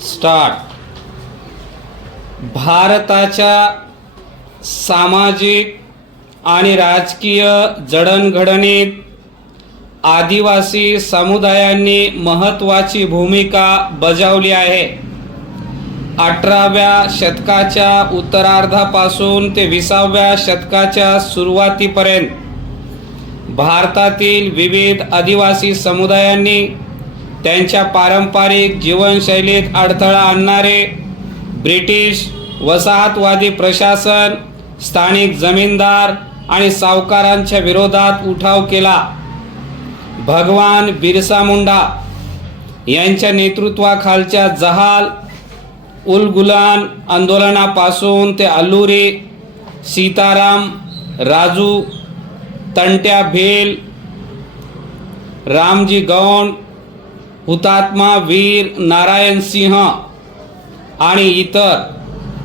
Start. भारताच्या सामाजिक आणि राजकीय जडणघडणीत आदिवासी समुदायांनी महत्त्वाची भूमिका बजावली आहे. 18व्या शतकाच्या उत्तरार्धापासून ते 20व्या शतकाच्या सुरुवातीपर्यंत भारतातील विविध आदिवासी समुदायांनी त्यांच्या पारंपरिक जीवनशैलीत अडथळा आणणारे ब्रिटिश वसाहतवादी प्रशासन, स्थानिक जमीनदार आणि सावकारांच्या विरोधात उठाव केला. भगवान बिरसा मुंडा यांच्या नेतृत्वाखालच्या जहाल उलगुलान आंदोलनापासून ते अल्लुरी सीताराम राजू, तंट्या भील, रामजी गौंड, हुतात्मा वीर नारायण सिंह आणि इतर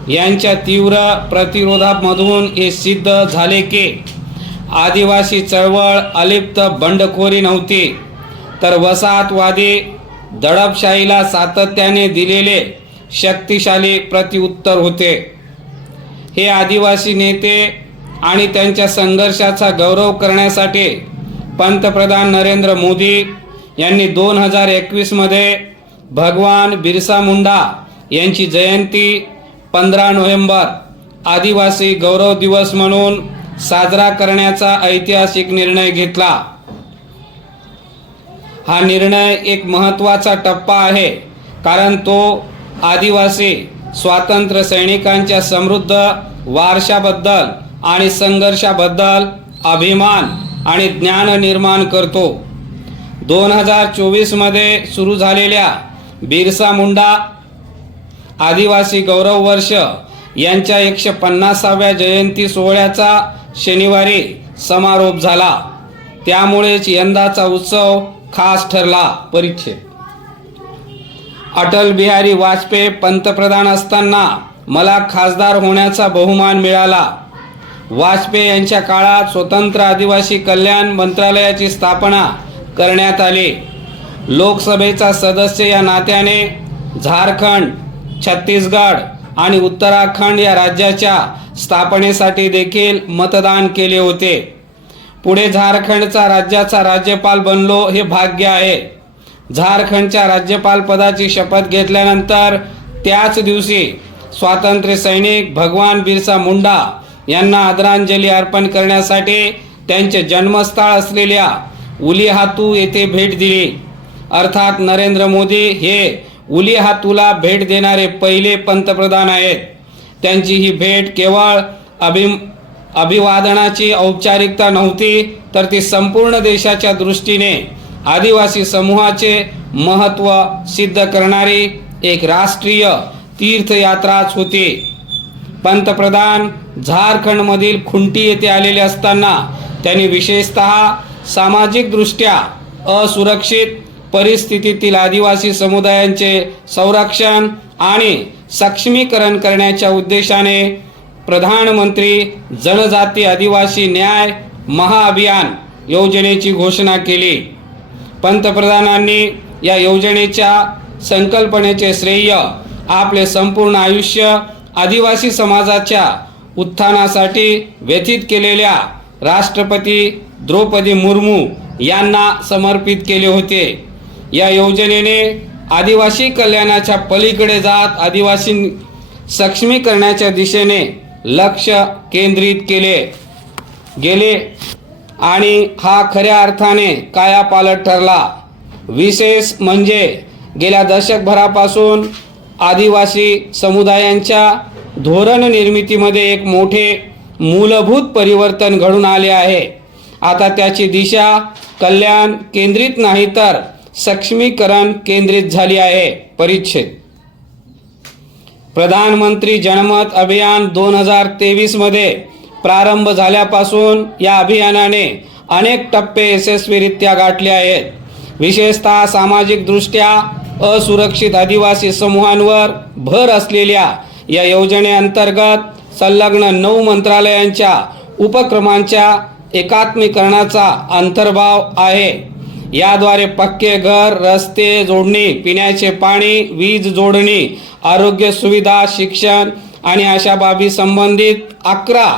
यांच्या तीव्र प्रतिरोधामधून हे सिद्ध झाले की आदिवासी चळवळ अलिप्त बंडखोरी नव्हती, तर वसाहतवादी दडपशाहीला सातत्याने दिलेले शक्तिशाली प्रत्युत्तर होते. हे आदिवासी नेते आणि त्यांच्या संघर्षाचा गौरव करण्यासाठी पंतप्रधान नरेंद्र मोदी यांनी 2021 मध्ये भगवान बिरसा मुंडा यांची जयंती 15 नोव्हेंबर आदिवासी गौरव दिवस म्हणून साजरा करण्याचा ऐतिहासिक निर्णय घेतला. हा निर्णय एक महत्त्वाचा टप्पा आहे, कारण तो आदिवासी स्वातंत्र्य सैनिकांच्या समृद्ध वारशाबद्दल आणि संघर्षाबद्दल अभिमान आणि ज्ञान निर्माण करतो. 2024 मध्ये सुरू झालेल्या बिरसा मुंडा आदिवासी गौरव वर्ष यांच्या 150व्या जयंती सोहळ्याचा शनिवारी समारोप झाला. त्यामुळेच यंदाचा उत्सव खास ठरला. परिच्छेद. अटल बिहारी वाजपेयी पंतप्रधान असताना मला खासदार होण्याचा बहुमान मिळाला. वाजपेयी यांच्या काळात स्वतंत्र आदिवासी कल्याण मंत्रालयाची स्थापना करण्यात आली. लोकसभेचा सदस्य या नात्याने झारखंड, छत्तीसगड आणि उत्तराखंड या राज्याच्या स्थापनेसाठी देखील मतदान केले होते. पुढे झारखंडचा राज्याचा राज्यपाल बनलो हे भाग्य आहे. झारखंडच्या राज्यपाल पदाची शपथ घेतल्यानंतर त्याच दिवशी स्वातंत्र्य सैनिक भगवान बिरसा मुंडा यांना आदरांजली अर्पण करण्यासाठी त्यांचे जन्मस्थळ असलेल्या उलीहातू येथे भेट दिली. अर्थात नरेंद्र मोदी हे उलीहातूला भेट देणारे पहिले पंतप्रधान आहेत. त्यांची ही भेट केवळ अभिवादनाची औपचारिकता नव्हती, तर ती संपूर्ण देशाच्या दृष्टीने आदिवासी समूहाचे महत्त्व सिद्ध करणारी एक राष्ट्रीय तीर्थयात्राच होती. पंतप्रधान झारखंडमधील खुंटी येथे आलेले असताना त्यांनी विशेषतः सामाजिकदृष्ट्या असुरक्षित परिस्थितीतील आदिवासी समुदायांचे संरक्षण आणि सक्षमीकरण करण्याच्या उद्देशाने प्रधानमंत्री जनजाती आदिवासी न्याय महाअभियान योजनेची घोषणा केली. पंतप्रधानांनी या योजनेच्या संकल्पनेचे श्रेय आपले संपूर्ण आयुष्य आदिवासी समाजाच्या उत्थानासाठी व्यतीत केलेल्या राष्ट्रपती द्रौपदी मुर्मू यांना समर्पित केले होते. या योजनेने आदिवासी कल्याणाच्या पलीकडे जात आदिवासी सक्षमीकरणाच्या दिशेने लक्ष केंद्रित केले गेले आणि हा खऱ्या अर्थाने कायापालट ठरला. विशेष म्हणजे गेल्या दशकभरापासून आदिवासी समुदायांच्या धोरण निर्मितीमध्ये एक मोठे मूलभूत परिवर्तन घडून आले आहे. आता त्याची दिशा कल्याण केंद्रित नाही, तर सक्षमीकरण केंद्रित झाली आहे. परिच्छेद. प्रधानमंत्री जनमत अभियान 2023 मध्ये प्रारंभ झाल्यापासून या अभियानाने अनेक टप्पे यशस्वीरित्या गाठले आहेत. विशेषतः सामाजिकदृष्ट्या असुरक्षित आदिवासी समूहांवर भर असलेल्या या योजनेअंतर्गत संलग्न 9 मंत्रालयांच्या उपक्रमांच्या एकात्मीकरणाचा अंतर्भाव आहे. याद्वारे पक्के घर, रस्ते जोडणी, पिण्याचे पाणी, वीज जोडणी, आरोग्य सुविधा, शिक्षण आणि अशा बाबी संबंधित 11